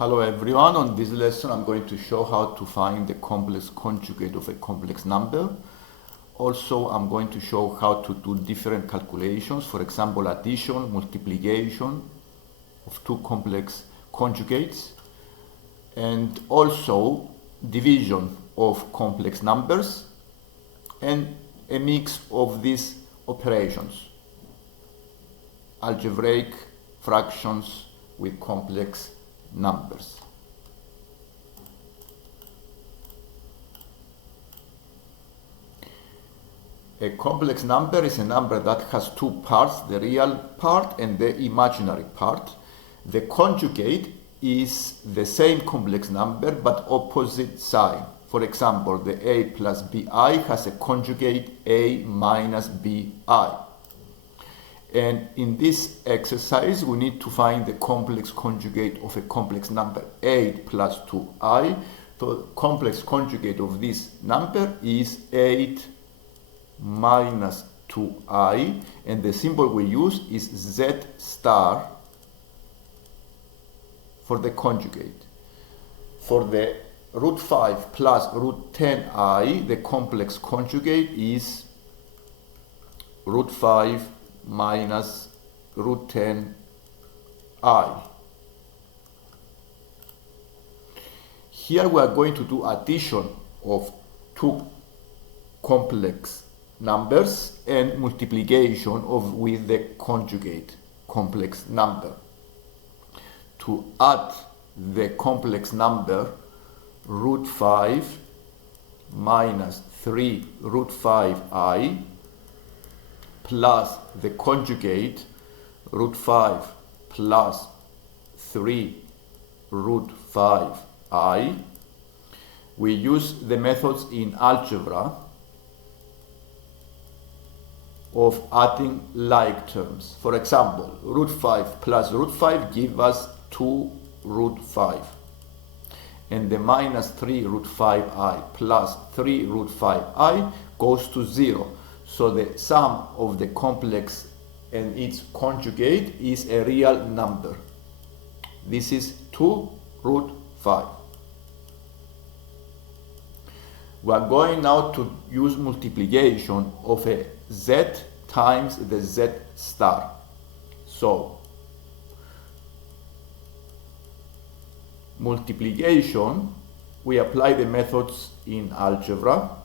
Hello everyone, on this lesson I'm going to show how to find the complex conjugate of a complex number. Also, I'm going to show how to do different calculations, for example addition, multiplication of two complex conjugates, and also division of complex numbers and a mix of these operations, algebraic fractions with complex numbers. A complex number is a number that has two parts, the real part and the imaginary part. The conjugate is the same complex number but opposite sign. For example, the a plus bi has a conjugate a minus bi. And in this exercise, we need to find the complex conjugate of a complex number 8 plus 2i. The complex conjugate of this number is 8 minus 2i, and the symbol we use is z star for the conjugate. For the root 5 plus root 10i, the complex conjugate is root 5 minus root 10i. Here we are going to do addition of two complex numbers and multiplication with the conjugate complex number. To add the complex number root 5 minus 3 root 5i plus the conjugate root 5 plus 3 root 5i, we use the methods in algebra of adding like terms. For example, root 5 plus root 5 give us 2 root 5. And the minus 3 root 5i plus 3 root 5i goes to 0. So the sum of the complex and its conjugate is a real number. This is 2 root 5. We are going now to use multiplication of a z times the z star. So multiplication, we apply the methods in algebra.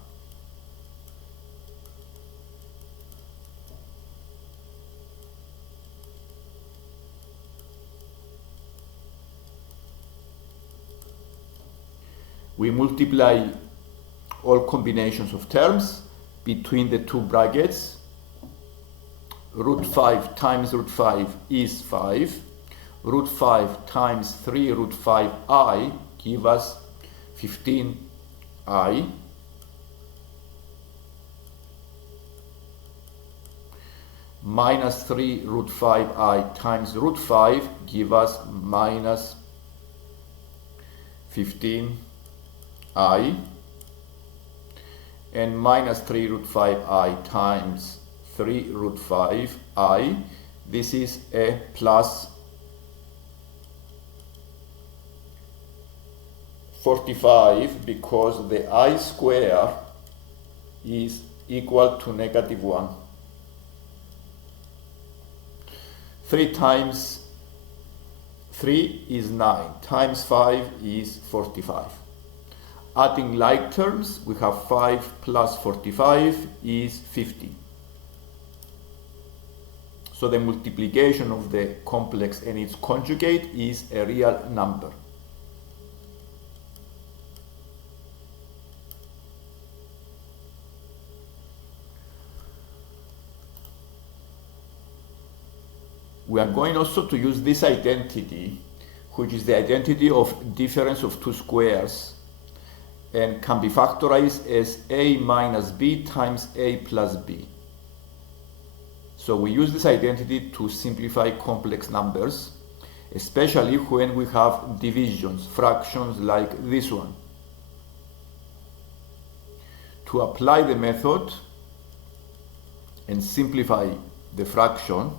We multiply all combinations of terms between the two brackets. Root 5 times root 5 is 5. Root 5 times 3 root 5i give us 15i. Minus 3 root 5i times root 5 give us minus 15i. And minus 3 root 5i times 3 root 5i, this is a plus 45 because the I square is equal to negative 1. 3 times 3 is 9, times 5 is 45. Adding like terms, we have 5 plus 45 is 50. So the multiplication of the complex and its conjugate is a real number. We are going also to use this identity, which is the identity of difference of two squares, and can be factorized as a minus b times a plus b. So we use this identity to simplify complex numbers, especially when we have divisions, fractions like this one. To apply the method and simplify the fraction,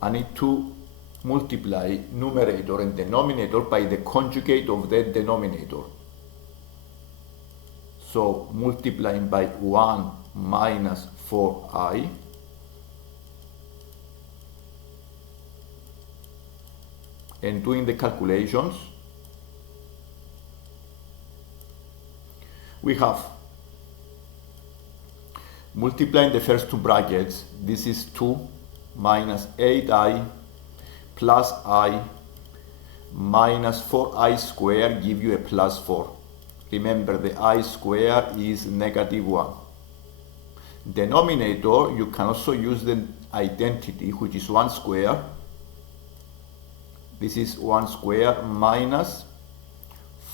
I need to multiply numerator and denominator by the conjugate of the denominator. So multiplying by 1 minus 4i and doing the calculations, we have multiplying the first two brackets, this is 2 minus 8i plus I minus 4i squared give you a plus 4. Remember, the I square is negative 1. Denominator, you can also use the identity, which is 1 square. This is 1 square minus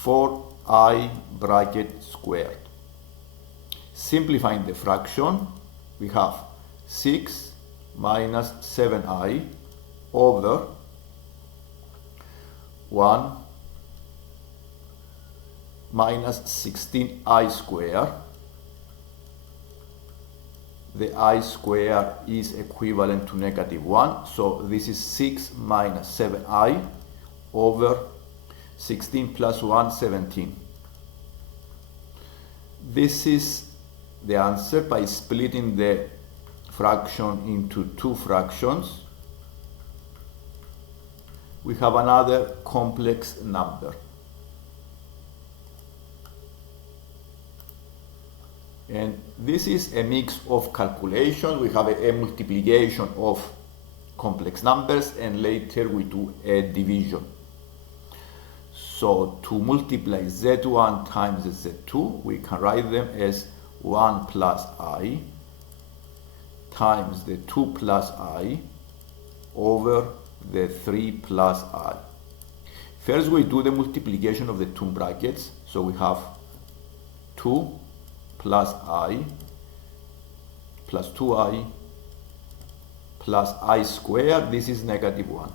4i bracket squared. Simplifying the fraction, we have 6 minus 7i over 1 minus 16i square. The I square is equivalent to negative 1, so this is 6 minus 7i over 16 plus 1, 17. This is the answer by splitting the fraction into two fractions. We have another complex number. And this is a mix of calculation. We have a multiplication of complex numbers, and later we do a division. So to multiply z1 times z2, we can write them as 1 plus I times the 2 plus I over the 3 plus I. First we do the multiplication of the two brackets, so we have 2 plus I plus 2i plus I squared, this is negative 1.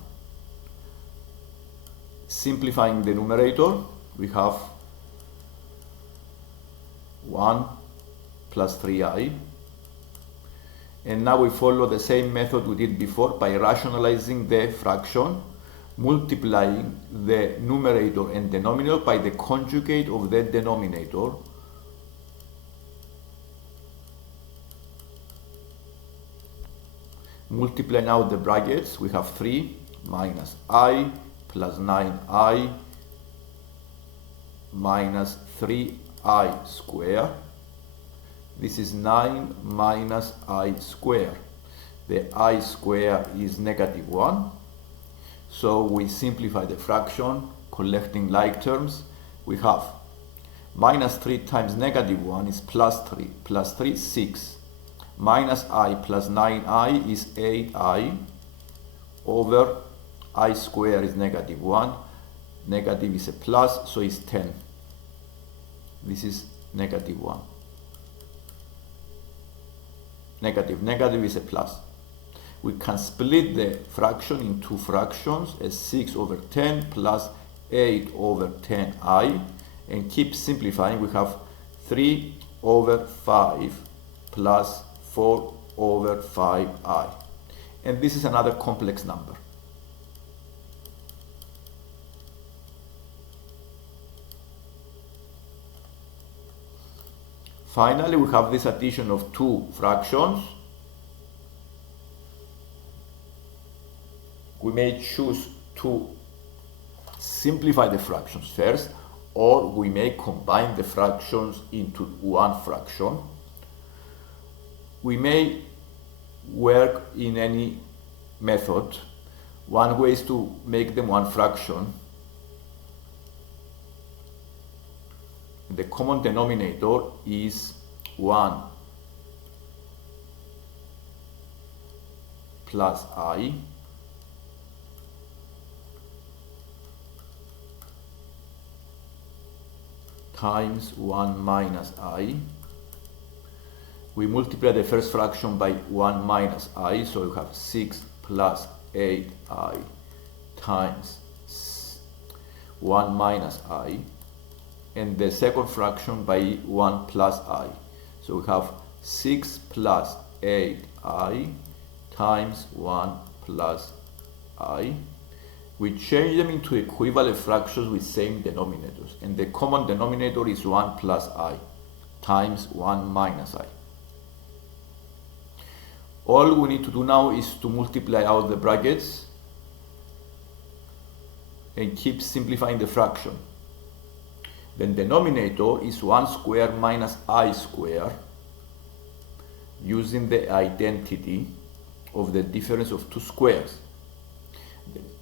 Simplifying the numerator, we have 1 plus 3i, and now we follow the same method we did before by rationalizing the fraction, multiplying the numerator and denominator by the conjugate of the denominator. Multiply now the brackets, we have 3 minus I plus 9i minus 3i square. This is 9 minus I square. The I square is negative 1. So we simplify the fraction, collecting like terms. We have minus 3 times negative 1 is plus 3. Plus 3, 6. Minus I plus 9i is 8i over I square is negative 1. Negative is a plus, so it's 10. This is negative 1. Negative, negative is a plus. We can split the fraction in two fractions as 6 over 10 plus 8 over 10i, and keep simplifying. We have 3 over 5 plus 4 over 5i. And this is another complex number. Finally, we have this addition of two fractions. We may choose to simplify the fractions first, or we may combine the fractions into one fraction. We may work in any method. One way is to make them one fraction. The common denominator is 1 plus I times 1 minus I. We multiply the first fraction by 1 minus I, so you have 6 plus 8I times 1 minus I, and the second fraction by 1 plus I. So we have 6 plus 8I times 1 plus I. we change them into equivalent fractions with same denominators. And the common denominator is 1 plus I times 1 minus I. All we need to do now is to multiply out the brackets and keep simplifying the fraction. The denominator is 1 square minus I square, using the identity of the difference of two squares.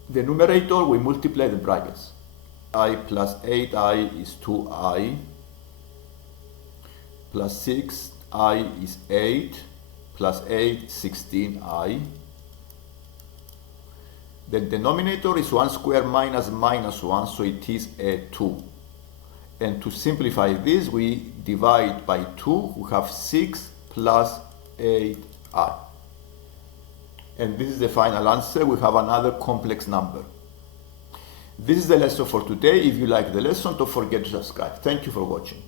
The numerator, we multiply the brackets. I plus 8i is 2i, plus 6i is 8, plus 8, 16i. The denominator is 1 square minus minus 1, so it is a 2. And to simplify this, we divide by 2, we have 6 plus 8i. And this is the final answer. We have another complex number. This is the lesson for today. If you like the lesson, don't forget to subscribe. Thank you for watching.